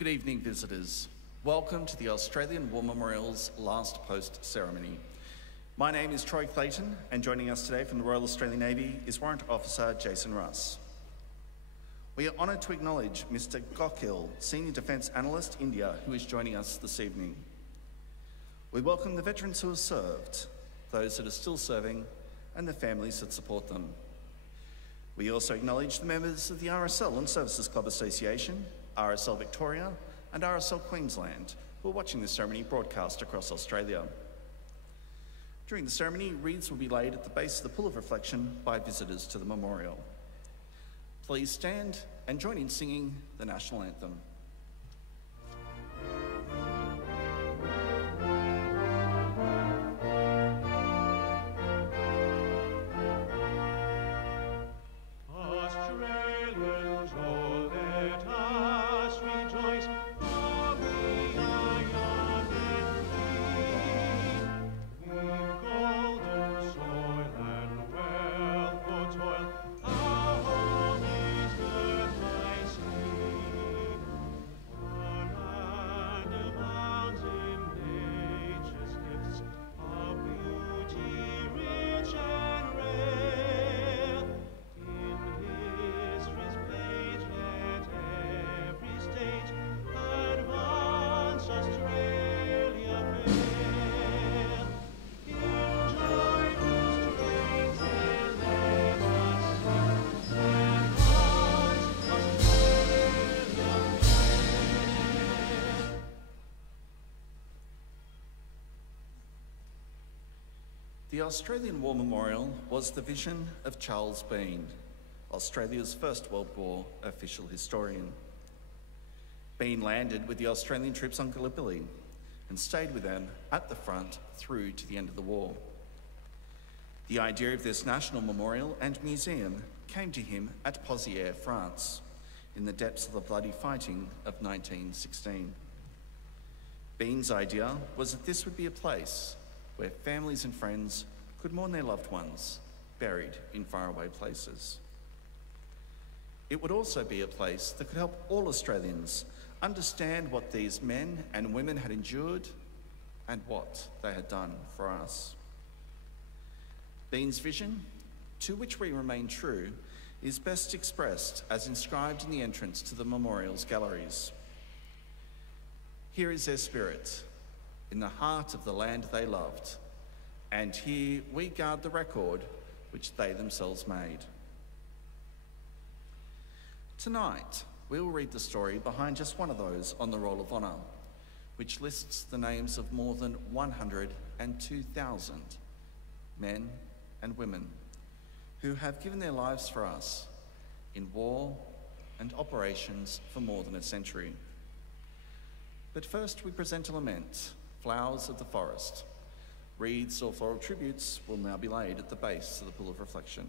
Good evening, visitors. Welcome to the Australian War Memorial's last post ceremony. My name is Troy Clayton, and joining us today from the Royal Australian Navy is Warrant Officer Jason Russ. We are honoured to acknowledge Mr. Gokil, Senior Defence Analyst, India, who is joining us this evening. We welcome the veterans who have served, those that are still serving, and the families that support them. We also acknowledge the members of the RSL and Services Club Association, RSL Victoria, and RSL Queensland, who are watching this ceremony broadcast across Australia. During the ceremony, wreaths will be laid at the base of the Pool of Reflection by visitors to the memorial. Please stand and join in singing the National Anthem. The Australian War Memorial was the vision of Charles Bean, Australia's First World War official historian. Bean landed with the Australian troops on Gallipoli and stayed with them at the front through to the end of the war. The idea of this national memorial and museum came to him at Pozières, France, in the depths of the bloody fighting of 1916. Bean's idea was that this would be a place where families and friends could mourn their loved ones buried in faraway places. It would also be a place that could help all Australians understand what these men and women had endured and what they had done for us. Bean's vision, to which we remain true, is best expressed as inscribed in the entrance to the memorial's galleries. Here is their spirit, in the heart of the land they loved, and here we guard the record which they themselves made. Tonight, we will read the story behind just one of those on the Roll of Honour, which lists the names of more than 102,000 men and women who have given their lives for us in war and operations for more than a century. But first, we present a lament, Flowers of the Forest. Wreaths or floral tributes will now be laid at the base of the Pool of Reflection.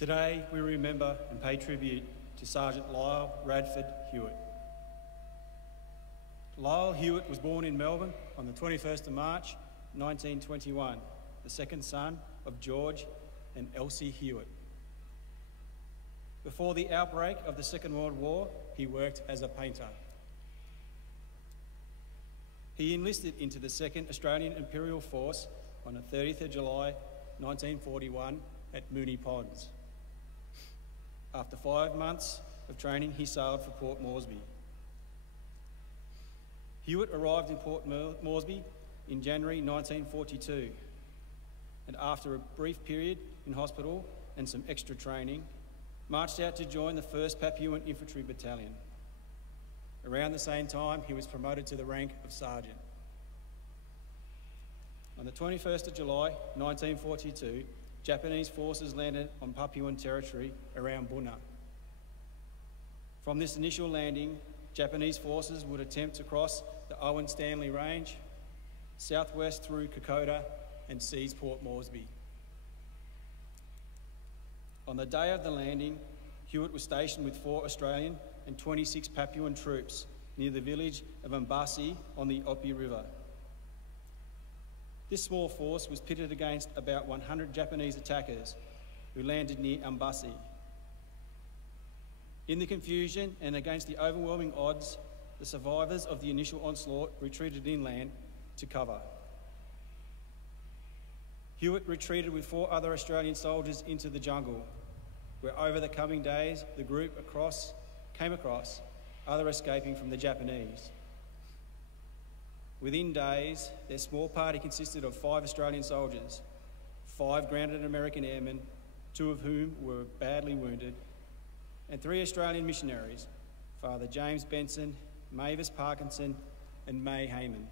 Today we remember and pay tribute to Sergeant Lyle Radford Hewitt. Lyle Hewitt was born in Melbourne on the 21st of March 1921, the second son of George and Elsie Hewitt. Before the outbreak of the Second World War, he worked as a painter. He enlisted into the 2nd Australian Imperial Force on the 30th of July 1941 at Moonee Ponds. After 5 months of training, he sailed for Port Moresby. Hewitt arrived in Port Moresby in January 1942, and after a brief period in hospital and some extra training, marched out to join the 1st Papuan Infantry Battalion. Around the same time, he was promoted to the rank of sergeant. On the 21st of July 1942, Japanese forces landed on Papuan territory around Buna. From this initial landing, Japanese forces would attempt to cross the Owen Stanley Range, southwest through Kokoda, and seize Port Moresby. On the day of the landing, Hewitt was stationed with 4 Australian and 26 Papuan troops near the village of Umbasi on the Opi River. This small force was pitted against about 100 Japanese attackers who landed near Umbasi. In the confusion and against the overwhelming odds, the survivors of the initial onslaught retreated inland to cover. Hewitt retreated with 4 other Australian soldiers into the jungle, where over the coming days the group came across other escaping from the Japanese. Within days, their small party consisted of 5 Australian soldiers, 5 grounded American airmen, 2 of whom were badly wounded, and 3 Australian missionaries, Father James Benson, Mavis Parkinson, and May Hayman.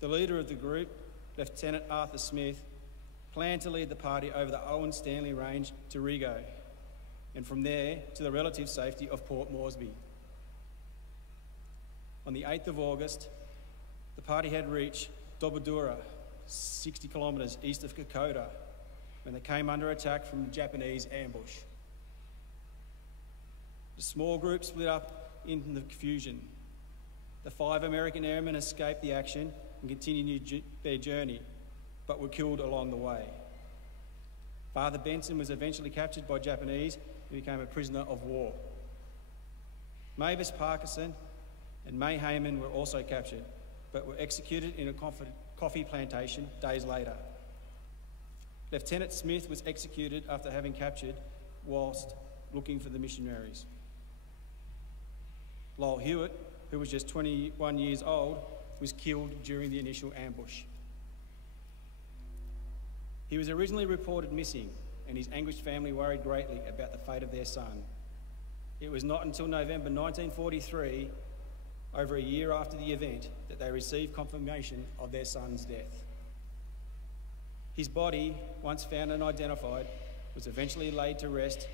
The leader of the group, Lieutenant Arthur Smith, planned to lead the party over the Owen Stanley Range to Rigo, and from there to the relative safety of Port Moresby. On the 8th of August, the party had reached Dobodura, 60 kilometres east of Kokoda, when they came under attack from the Japanese ambush. The small group split up in the confusion. The 5 American airmen escaped the action and continued their journey, but were killed along the way. Father Benson was eventually captured by Japanese and became a prisoner of war. Mavis Parkinson and May Hayman were also captured, but were executed in a coffee plantation days later. Lieutenant Smith was executed after having captured whilst looking for the missionaries. Lyle Hewitt, who was just 21 years old, was killed during the initial ambush. He was originally reported missing, and his anguished family worried greatly about the fate of their son. It was not until November 1943, over a year after the event, that they received confirmation of their son's death. His body, once found and identified, was eventually laid to rest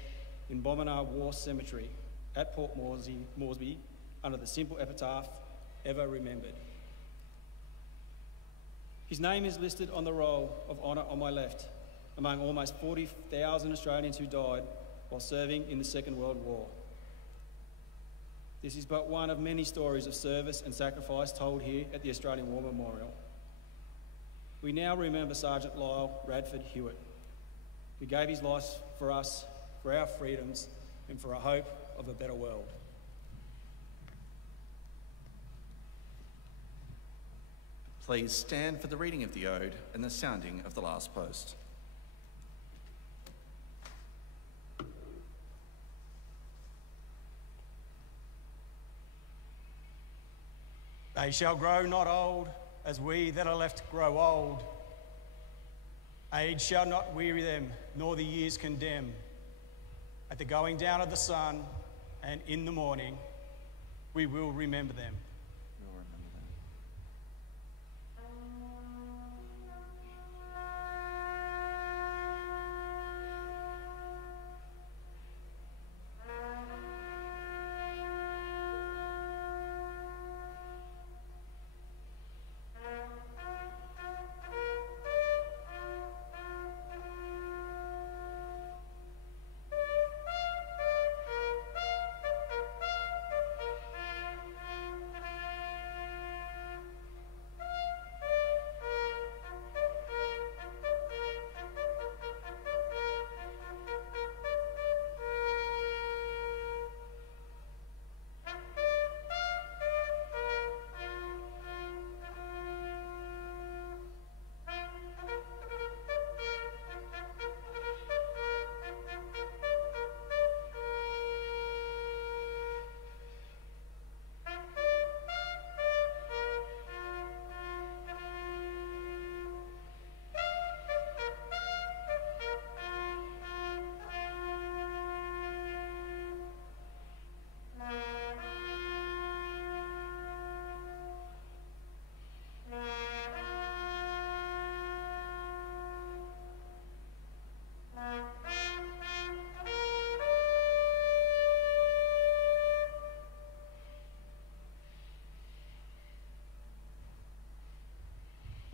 in Bomina War Cemetery at Port Moresby under the simple epitaph, "Ever Remembered." His name is listed on the roll of honour on my left, among almost 40,000 Australians who died while serving in the Second World War. This is but one of many stories of service and sacrifice told here at the Australian War Memorial. We now remember Sergeant Lyle Radford Hewitt, who gave his life for us, for our freedoms, and for a hope of a better world. Please stand for the reading of the ode and the sounding of the last post. They shall grow not old, as we that are left grow old. Age shall not weary them, nor the years condemn. At the going down of the sun, and in the morning, we will remember them.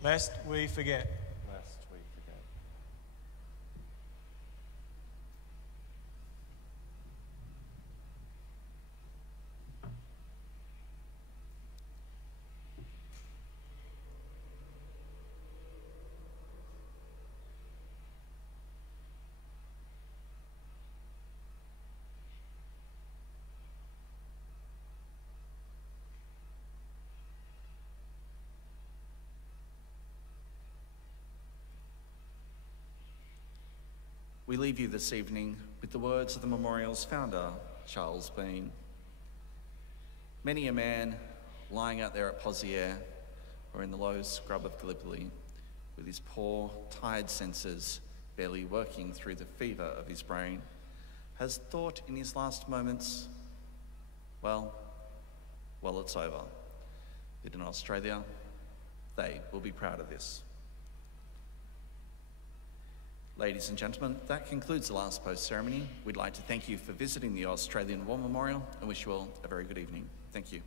lest we forget. Lest we forget. We leave you this evening with the words of the memorial's founder, Charles Bean. Many a man lying out there at Pozières or in the low scrub of Gallipoli, with his poor, tired senses barely working through the fever of his brain, has thought in his last moments, well, it's over. But in Australia, they will be proud of this. Ladies and gentlemen, that concludes the last post ceremony. We'd like to thank you for visiting the Australian War Memorial and wish you all a very good evening. Thank you.